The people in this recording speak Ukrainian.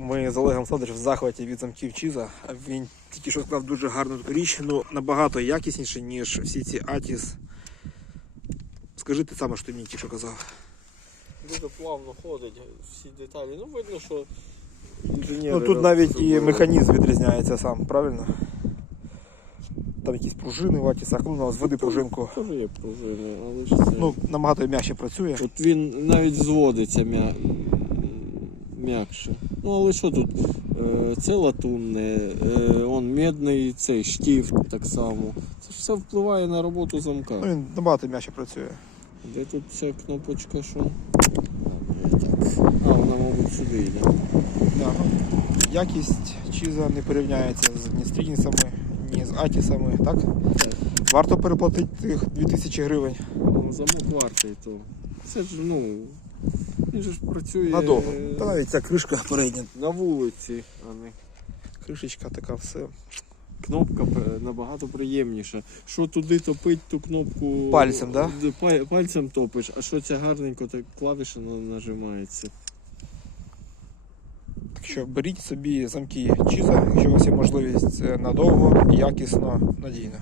Ми з Олегом Садовичем в захваті від замків Чіза. Він тільки що склав дуже гарну таку річ, ну набагато якісніше, ніж всі ці Атіс. Скажи ти саме, що ти мені тільки що казав. Дуже плавно ходить всі деталі. Ну видно, що інженери. Ну тут навіть і механізм відрізняється сам, правильно? Там якісь пружини в Атісах, ну ну, зведи пружинку. Теж є пружини, але ж це. Ну, набагато м'яще працює. От він навіть зводиться м'я... м'якше. Ну але що тут? Е, Це латунне, е, он медний цей штифт так само. Це ж все впливає на роботу замка. Ну, він набагато м'яще працює. Де тут ця кнопочка, що? А, вона, мабуть, сюди йде. Да, ну, якість Чіза не порівняється з ні стрінісами, ні з Атісами, так? Так. Варто переплатити тих 2000 гривень. Ну, замок вартий, то. Це ж, ну. Він же ж працює Надовго. е, Та навіть ця кришка передня. на вулиці, а не. Кришечка така все. Кнопка е, набагато приємніша. Що туди топить ту кнопку Пальцем, да? Д- па- Пальцем топиш, а що ця гарненько так клавіша на- нажимається. Так що беріть собі замки Чіза, якщо у вас є можливість, це надовго, якісно, надійно.